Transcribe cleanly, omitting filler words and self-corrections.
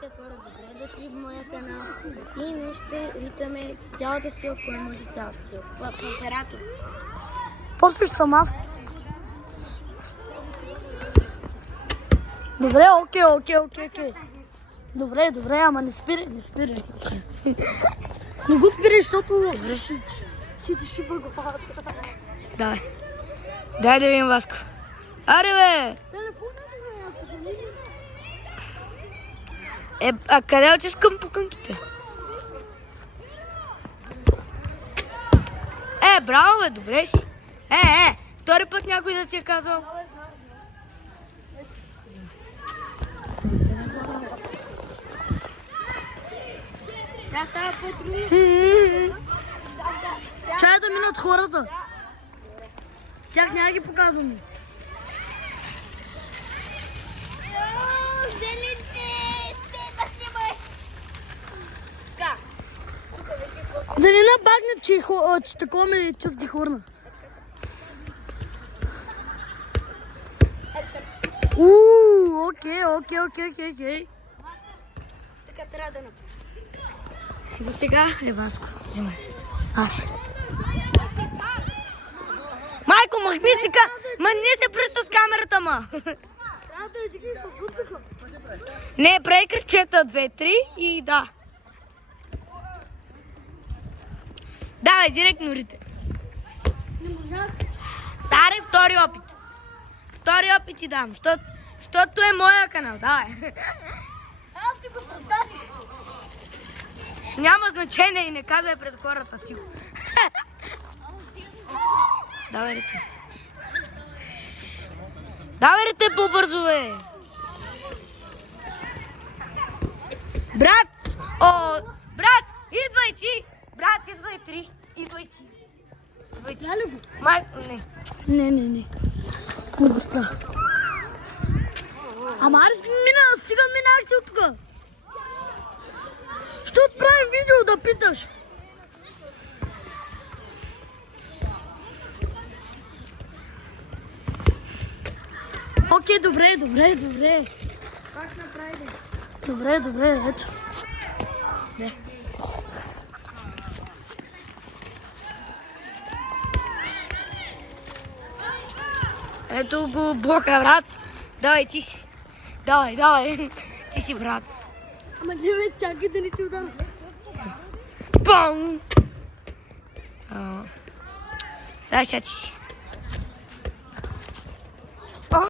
Хора, добре дошли в моя канал и днес ще ритаме с цялата сила, кой може цялата сила. В оператор. После ще съм аз. Добре, окей. Добре, ама не спирай. Не го спирай, защото ще ти шипа главата. Дай да видим, Васко. Аре, бе! А къде отиш към пуканките? Браво, бе, добре си. Втори път някой да ти е казал. Сега става по-трудно. Чай да минат хората. Тях няма ги показвам. Да не набагнат, че такова ме чувствам хорна. Окей. Така трябва да направим. За сега е Васко. Взимай. Майко, махни се пръст от камерата, ма. Трябва да издигни във въздуха. Не, прави кръчета 2-3 и да. Давай, директно рите. Не можах. Таре, втори опит. Втори опит ти дам, защото е моя канал, давай. Аз ти го създадих. Няма значение и не казвай пред хората, тихо. Давай рите. Давай рите по-бързо, бе. Брат! Брат, идвай ти! Брат, идвай 3. Идвай ти. Дали го? Майко, не. Не. Не го спра. Ама аз стига минахте от тук. Ще отправим видео да питаш. Окей, добре. Как направи? Добре, ето. Не. Ето го блока, брат. Давай, ти си. Давай. Ти си, брат. Ама не ме чакай да не ти ударя. Бам! Дай сега ти си.